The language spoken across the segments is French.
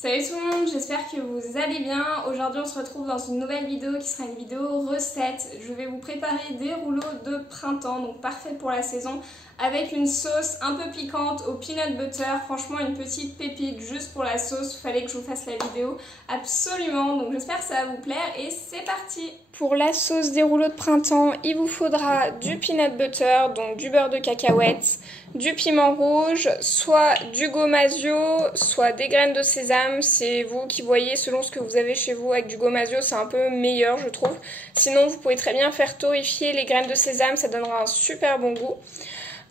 Salut tout le monde, j'espère que vous allez bien. Aujourd'hui on se retrouve dans une nouvelle vidéo qui sera une vidéo recette. Je vais vous préparer des rouleaux de printemps, donc parfait pour la saison, avec une sauce un peu piquante au peanut butter. Franchement une petite pépite juste pour la sauce, fallait que je vous fasse la vidéo absolument. Donc j'espère que ça va vous plaire et c'est parti. Pour la sauce des rouleaux de printemps, il vous faudra du peanut butter, donc du beurre de cacahuète, du piment rouge, soit du gomasio, soit des graines de sésame. C'est vous qui voyez selon ce que vous avez chez vous. Avec du gomasio, c'est un peu meilleur, je trouve. Sinon, vous pouvez très bien faire torréfier les graines de sésame, ça donnera un super bon goût.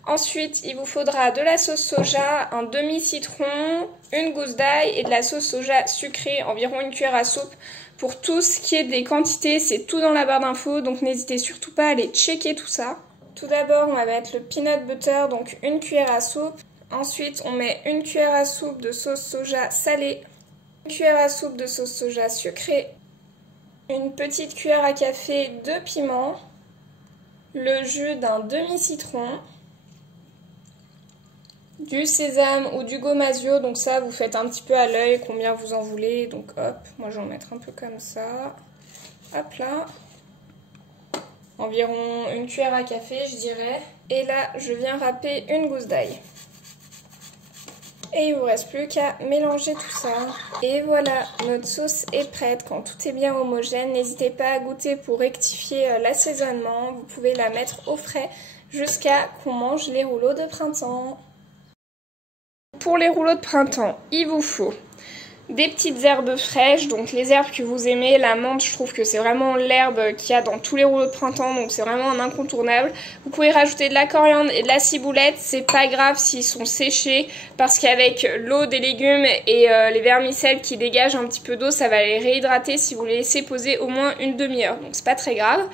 Ensuite, il vous faudra de la sauce soja, un demi-citron, une gousse d'ail et de la sauce soja sucrée, environ une cuillère à soupe. Pour tout ce qui est des quantités, c'est tout dans la barre d'infos, donc n'hésitez surtout pas à aller checker tout ça. Tout d'abord, on va mettre le peanut butter, donc une cuillère à soupe. Ensuite, on met une cuillère à soupe de sauce soja salée, une cuillère à soupe de sauce soja sucrée, une petite cuillère à café de piment, le jus d'un demi-citron, du sésame ou du gomasio, donc ça vous faites un petit peu à l'œil combien vous en voulez, donc hop, moi je vais en mettre un peu comme ça, hop là. Environ une cuillère à café, je dirais. Et là, je viens râper une gousse d'ail. Et il ne vous reste plus qu'à mélanger tout ça. Et voilà, notre sauce est prête. Quand tout est bien homogène, n'hésitez pas à goûter pour rectifier l'assaisonnement. Vous pouvez la mettre au frais jusqu'à qu'on mange les rouleaux de printemps. Pour les rouleaux de printemps, il vous faut des petites herbes fraîches, donc les herbes que vous aimez. La menthe, je trouve que c'est vraiment l'herbe qu'il y a dans tous les rouleaux de printemps, donc c'est vraiment un incontournable. Vous pouvez rajouter de la coriandre et de la ciboulette, c'est pas grave s'ils sont séchés, parce qu'avec l'eau des légumes et les vermicelles qui dégagent un petit peu d'eau, ça va les réhydrater si vous les laissez poser au moins une demi-heure, donc c'est pas très grave.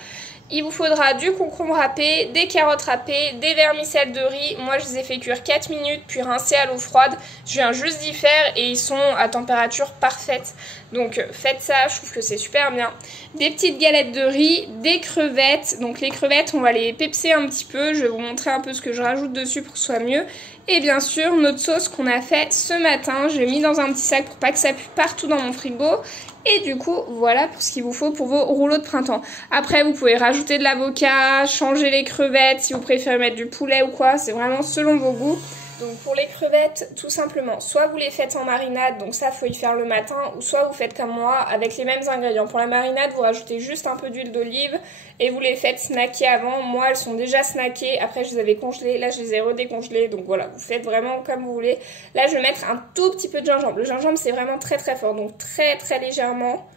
Il vous faudra du concombre râpé, des carottes râpées, des vermicelles de riz. Moi, je les ai fait cuire 4 minutes, puis rincer à l'eau froide. Je viens juste d'y faire et ils sont à température parfaite. Donc, faites ça, je trouve que c'est super bien. Des petites galettes de riz, des crevettes. Donc, les crevettes, on va les pepser un petit peu. Je vais vous montrer un peu ce que je rajoute dessus pour que ce soit mieux. Et bien sûr, notre sauce qu'on a fait ce matin. Je l'ai mis dans un petit sac pour pas que ça pue partout dans mon frigo. Et du coup, voilà pour ce qu'il vous faut pour vos rouleaux de printemps. Après, vous pouvez rajouter de l'avocat, changer les crevettes si vous préférez mettre du poulet ou quoi. C'est vraiment selon vos goûts. Donc pour les crevettes, tout simplement, soit vous les faites en marinade, donc ça, faut y faire le matin, ou soit vous faites comme moi, avec les mêmes ingrédients. Pour la marinade, vous rajoutez juste un peu d'huile d'olive et vous les faites snacker avant. Moi, elles sont déjà snackées. Après, je les avais congelées. Là, je les ai redécongelées. Donc voilà, vous faites vraiment comme vous voulez. Là, je vais mettre un tout petit peu de gingembre. Le gingembre, c'est vraiment très très fort, donc très très légèrement.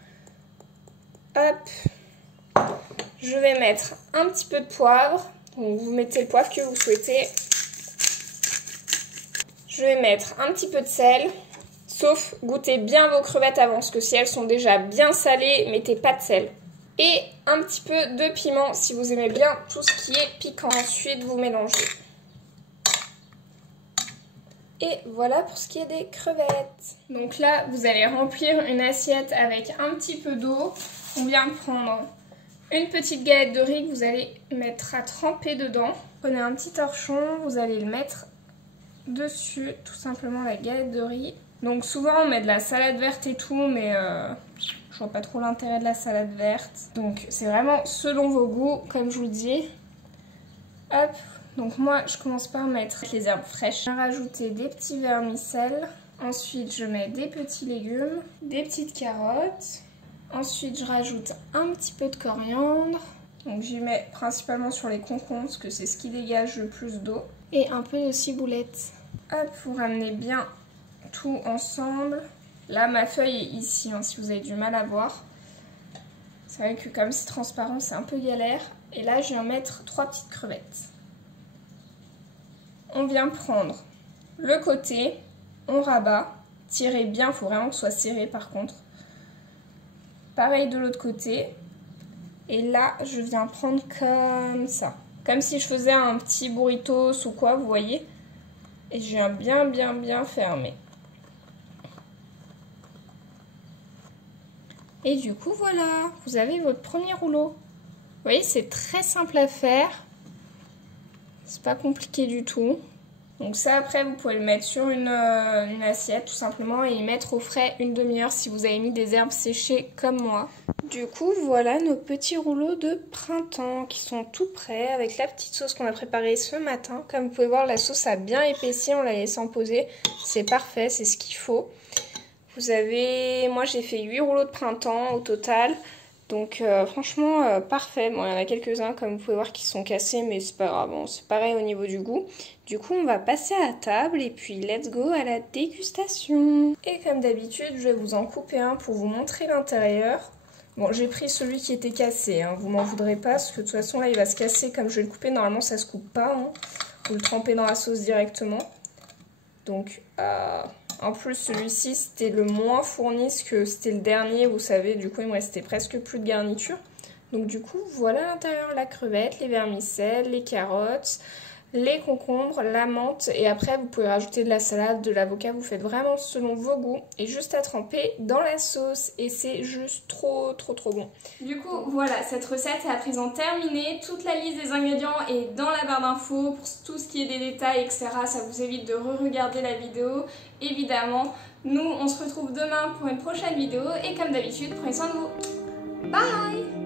Hop. Je vais mettre un petit peu de poivre. Donc vous mettez le poivre que vous souhaitez. Je vais mettre un petit peu de sel, sauf goûtez bien vos crevettes avant, parce que si elles sont déjà bien salées, mettez pas de sel. Et un petit peu de piment, si vous aimez bien tout ce qui est piquant. Ensuite, vous mélangez. Et voilà pour ce qui est des crevettes. Donc là, vous allez remplir une assiette avec un petit peu d'eau. On vient prendre une petite galette de riz que vous allez mettre à tremper dedans. Prenez un petit torchon, vous allez le mettre dessus, tout simplement la galette de riz. Donc souvent on met de la salade verte et tout, mais je vois pas trop l'intérêt de la salade verte. Donc c'est vraiment selon vos goûts, comme je vous le dis. Hop, donc moi je commence par mettre les herbes fraîches. Je vais rajouter des petits vermicelles. Ensuite je mets des petits légumes, des petites carottes. Ensuite je rajoute un petit peu de coriandre. Donc j'y mets principalement sur les concombres, parce que c'est ce qui dégage le plus d'eau. Et un peu de ciboulette. Hop, vous ramenez bien tout ensemble. Là, ma feuille est ici, hein, si vous avez du mal à voir. C'est vrai que comme c'est transparent, c'est un peu galère. Et là, je viens mettre 3 petites crevettes. On vient prendre le côté, on rabat. Tirez bien, il faut vraiment que ce soit serré par contre. Pareil de l'autre côté. Et là, je viens prendre comme ça. Comme si je faisais un petit burritos ou quoi, vous voyez. Et je viens bien fermer. Et du coup, voilà, vous avez votre premier rouleau. Vous voyez, c'est très simple à faire. C'est pas compliqué du tout. Donc ça après vous pouvez le mettre sur une assiette tout simplement et y mettre au frais une demi-heure si vous avez mis des herbes séchées comme moi. Du coup voilà nos petits rouleaux de printemps qui sont tout prêts avec la petite sauce qu'on a préparée ce matin. Comme vous pouvez voir la sauce a bien épaissi, on l'a laissé en poser, c'est parfait, c'est ce qu'il faut. Vous avez, moi j'ai fait 8 rouleaux de printemps au total. Donc franchement parfait, bon il y en a quelques-uns comme vous pouvez voir qui sont cassés mais c'est pas grave, bon, c'est pareil au niveau du goût. Du coup on va passer à la table et puis let's go à la dégustation. Et comme d'habitude je vais vous en couper un pour vous montrer l'intérieur. Bon j'ai pris celui qui était cassé, hein. Vous m'en voudrez pas parce que de toute façon là il va se casser comme je vais le couper, normalement ça se coupe pas, hein. Vous le trempez dans la sauce directement. Donc en plus celui-ci c'était le moins fourni parce que c'était le dernier, vous savez, du coup il me restait presque plus de garniture. Donc du coup voilà à l'intérieur la crevette, les vermicelles, les carottes, les concombres, la menthe et après vous pouvez rajouter de la salade, de l'avocat, vous faites vraiment selon vos goûts et juste à tremper dans la sauce et c'est juste trop bon. Du coup voilà, cette recette est à présent terminée, toute la liste des ingrédients est dans la barre d'infos pour tout ce qui est des détails etc, ça vous évite de re-regarder la vidéo évidemment. Nous on se retrouve demain pour une prochaine vidéo et comme d'habitude prenez soin de vous, bye.